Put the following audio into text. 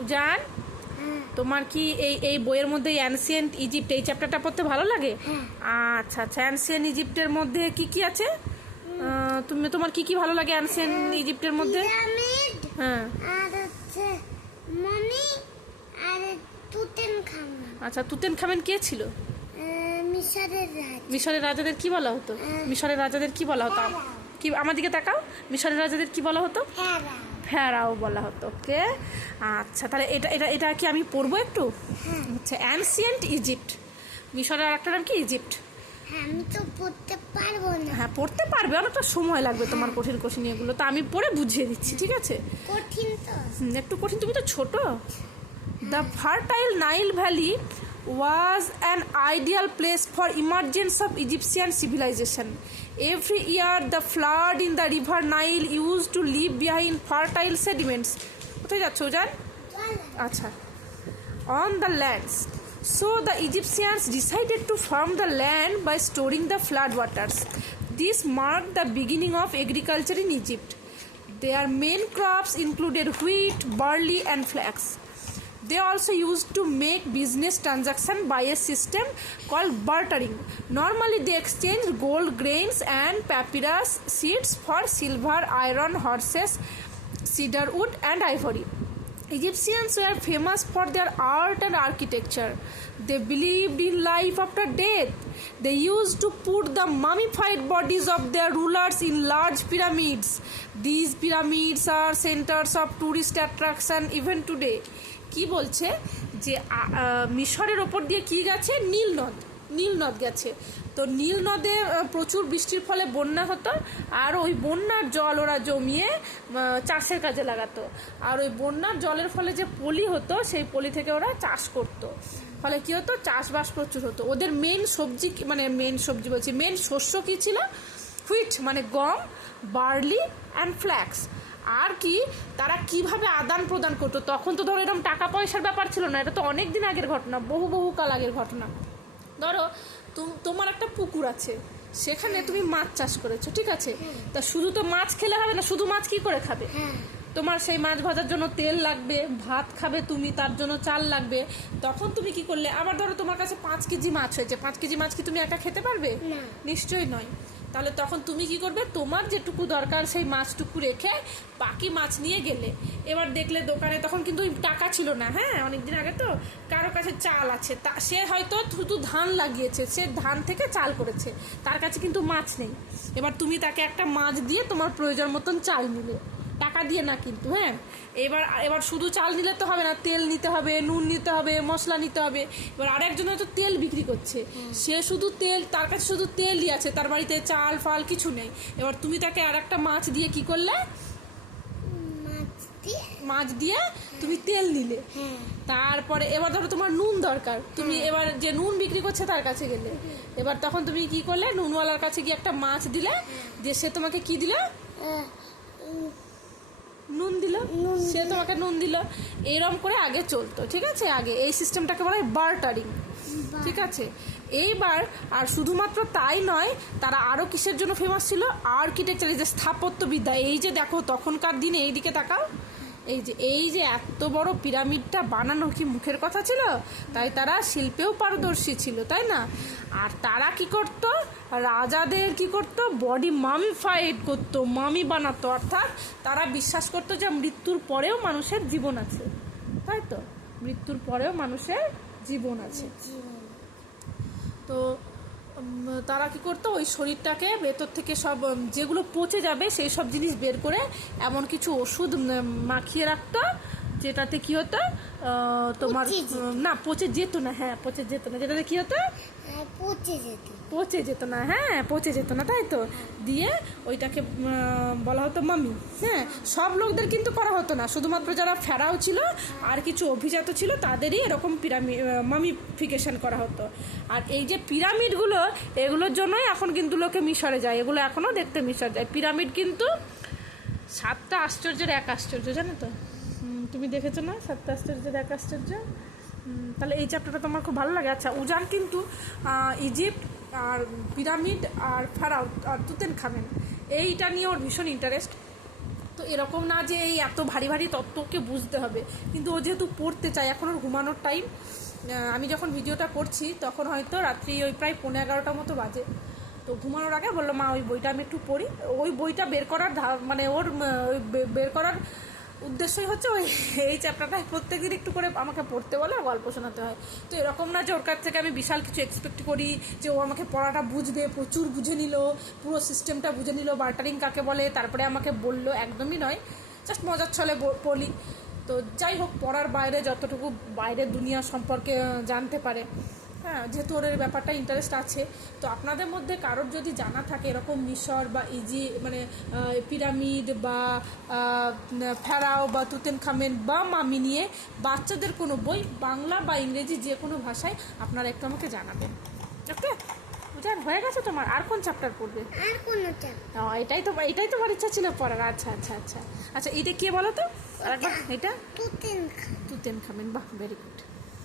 উজান, তোমার কি এই এই বইয়ের মধ্যে অ্যানসিয়েন্ট ইজিপ্ট এই চ্যাপ্টারটা পড়তে ভালো লাগে? আচ্ছা আচ্ছা, অ্যানসিয়েন্ট ইজিপ্টের মধ্যে কি কি আছে? তোমার কি কি ভালো লাগে অ্যানসিয়েন্ট ইজিপ্টের মধ্যে? হ্যাঁ, আর হচ্ছে মমি আর তুতেনখামেন। আচ্ছা, তুতেনখামেন কে ছিল? মিশরের রাজা। মিশরের রাজাদের কি বলা হতো? মিশরের রাজাদের কি বলা হতো? কি আমার দিকে তাকাও, মিশরের রাজাদের কি বলা হতো? ফেরাও বলা হতো। ওকে, আচ্ছা, তাহলে এটা এটা এটা কি আমি পড়বো একটু? আচ্ছা, অ্যানসিয়েন্ট ইজিপ্ট, মিশরের আরেকটা নাম কি ইজিপ্ট। আমি তো পড়তে পারবো না। হ্যাঁ, পড়তে পারবে, অনেকটা সময় লাগবে তোমার কঠিন কঠিন এগুলো, তো আমি পড়ে বুঝিয়ে দিচ্ছি, ঠিক আছে? কঠিন তো। একটু কঠিন, তুমি তো ছোট। The fertile Nile valley was an ideal place for emergence of Egyptian civilization. Every year, the flood in the river Nile used to leave behind fertile sediments. কোথায় যাচ্ছ জান? আচ্ছা, on the lands. So the Egyptians decided to farm the land by storing the flood waters. This marked the beginning of agriculture in Egypt. Their main crops included wheat, barley, and flax. They also used to make business transaction by a system called bartering. Normally, they exchanged gold, grains, and papyrus seeds for silver, iron, horses, cedar wood, and ivory. Egyptians were famous for their art and architecture. They believed in life after death. They used to put the mummified bodies of their rulers in large pyramids. These pyramids are centers of tourist attraction even today. কি বলছে যে মিশরের ওপর দিয়ে কি গেছে? নীল নদ গেছে। তো নীল নদে প্রচুর বৃষ্টির ফলে বন্যা হতো, আর ওই বন্যার জল ওরা জমিয়ে চাষের কাজে লাগাতো। আর ওই বন্যার জলের ফলে যে পলি হতো, সেই পলি থেকে ওরা চাষ করতো। ফলে কি হতো? চাষবাস প্রচুর হতো। ওদের মেন শস্য কি ছিল? হুইট মানে গম, বার্লি অ্যান্ড ফ্ল্যাক্স। আর কি তারা কিভাবে আদান প্রদান করতো? তখন তো ধরো এরকম টাকা পয়সার ব্যাপার ছিল না, এটা তো অনেক দিন আগের ঘটনা, বহু কাল আগের ঘটনা। ধরো তোমার একটা পুকুর আছে, সেখানে তুমি মাছ চাষ করেছো, ঠিক আছে? তা শুধু তো মাছ খেলে হবে না, শুধু মাছ কি করে খাবে? তোমার সেই মাছ ভাজার জন্য তেল লাগবে, ভাত খাবে তুমি, তার জন্য চাল লাগবে। তখন তুমি কি করলে? আবার ধরো তোমার কাছে 5 কেজি মাছ হয়েছে, 5 কেজি মাছ কি তুমি একা খেতে পারবে? নিশ্চয়ই নয়। তাহলে তখন তুমি কি করবে? তোমার যেটুকু দরকার সেই মাছটুকু রেখে বাকি মাছ নিয়ে গেলে। এবার দেখলে দোকানে তখন কিন্তু টাকা ছিল না, হ্যাঁ, অনেকদিন আগে তো, কারো কাছে চাল আছে, তা সে হয়তো শুধু ধান লাগিয়েছে, সে ধান থেকে চাল করেছে, তার কাছে কিন্তু মাছ নেই। এবার তুমি তাকে একটা মাছ দিয়ে তোমার প্রয়োজন মতন চাল নিলে, টাকা দিয়ে না কিন্তু, হ্যাঁ। এবার শুধু চাল নিলে তো হবে না, তেল নিতে হবে, নুন নিতে হবে, মশলা নিতে হবে। এবার আরেকজন হয়তো তেল বিক্রি করছে, সে শুধু তেল, তার কাছে শুধু তেলই আছে, তার বাড়িতে চাল ফাল কিছু নেই। এবার তুমি তাকে আর একটা মাছ দিয়ে কি করলে? মাছ দিয়ে তুমি তেল নিলে। তারপরে এবার ধরো তোমার নুন দরকার, তুমি এবার যে নুন বিক্রি করছে তার কাছে গেলে। এবার তখন তুমি কি করলে? নুনওয়ালার কাছে গিয়ে একটা মাছ দিলে, যে সে তোমাকে কি দিল? নুন দিল, সে তোমাকে নুন দিল। এরকম করে আগে চলতো, ঠিক আছে? আগে এই সিস্টেমটাকে বলা হয় বার্টারিং, ঠিক আছে? এইবার আর শুধুমাত্র তাই নয়, তারা আরো কিসের জন্য ফেমাস ছিল? আর্কিটেকচার, এই যে স্থাপত্যবিদ্যা। এই যে দেখো তখনকার দিনে, এই দিকে তাকাও, এই যে এত বড় পিরামিডটা বানানো কি মুখের কথা ছিল? তাই তারা শিল্পেও পারদর্শী ছিল, তাই না? আর তারা কি করত? রাজাদের কি করত? বডি মামিফাইড করতো, মামি বানাতো। অর্থাৎ তারা বিশ্বাস করতো যে মৃত্যুর পরেও মানুষের জীবন আছে, তাই তো? মৃত্যুর পরেও মানুষের জীবন আছে। তো তারা কি করতো? ওই শরীরটাকে ভেতর থেকে সব যেগুলো পচে যাবে সেই সব জিনিস বের করে এমন কিছু ওষুধ মাখিয়ে রাখতো, যেটাতে কি হতো? তোমার না, পচে যেত না। হ্যাঁ, পচে যেত না, যেটাতে কি হতো? পচে যেত না, হ্যাঁ, পচে যেত না, তাই তো? দিয়ে ওইটাকে বলা হতো মামি। হ্যাঁ, সব লোকদের কিন্তু করা হতো না, শুধুমাত্র যারা ফেরাও ছিল আর কিছু অভিজাত ছিল তাদেরই এরকম মামিফিকেশন করা হতো। আর এই যে পিরামিডগুলো, এগুলোর জন্যই এখন কিন্তু লোকে মিশরে যায়, এগুলো এখনও দেখতে মিশর যায়। পিরামিড কিন্তু 7টা আশ্চর্যের এক আশ্চর্য, জানো তো? তুমি দেখেছো না 7টা আশ্চর্যের এক আশ্চর্য? তাহলে এই চ্যাপ্টারটা তোমার খুব ভালো লাগে। আচ্ছা, উজান কিন্তু ইজিপ্ট আর পিরামিড আর ফেরাও আর তুতেনখামেন এইটা নিয়ে ওর ভীষণ ইন্টারেস্ট। তো এরকম না যে এই এত ভারী ভারী তত্ত্বকে বুঝতে হবে, কিন্তু ও যেহেতু পড়তে চায়, এখন ওর ঘুমানোর টাইম। আমি যখন ভিডিওটা করছি তখন হয়তো রাত্রি ওই প্রায় 11:30 মতো বাজে। তো ঘুমানোর আগে বললো মা ওই বইটা আমি একটু পড়ি। ওই বইটা বের করার মানে ওর ওই বের করার উদ্দেশ্যই হচ্ছে ওই এই চ্যাপ্টারটা প্রত্যেকদিন একটু করে আমাকে পড়তে বলে, গল্প শোনাতে হয়। তো এরকম না যে ওর কাছ থেকে আমি বিশাল কিছু এক্সপেক্ট করি যে ও আমাকে পড়াটা বুঝবে, প্রচুর বুঝে নিল, পুরো সিস্টেমটা বুঝে নিল, বার্টারিং কাকে বলে তারপরে আমাকে বললো, একদমই নয়। জাস্ট মজার ছলে পড়ি। তো যাই হোক, পড়ার বাইরে যতটুকু বাইরের দুনিয়া সম্পর্কে জানতে পারে, হ্যাঁ, যেহেতু ওর ব্যাপারটা ইন্টারেস্ট আছে। তো আপনাদের মধ্যে কারোর যদি জানা থাকে এরকম মিশর বা ইজি মানে পিরামিড বা ফেরাও বা তুতেনখামেন বা মামি নিয়ে বাচ্চাদের কোনো বই, বাংলা বা ইংরেজি যে কোনো ভাষায়, আপনারা একটু আমাকে জানাবেন। ওকে, বুঝলেন? হয়ে গেছে তোমার? আর কোন চ্যাপ্টার পড়বে? আর কোনটা? এটাই তোমার ইচ্ছা ছিল পড়ার? আচ্ছা আচ্ছা আচ্ছা আচ্ছা, এটা কে বলো তো আরেকবার? এটা তুতেনখামেন। তুতেনখামেন, বাহ, ভেরি গুড।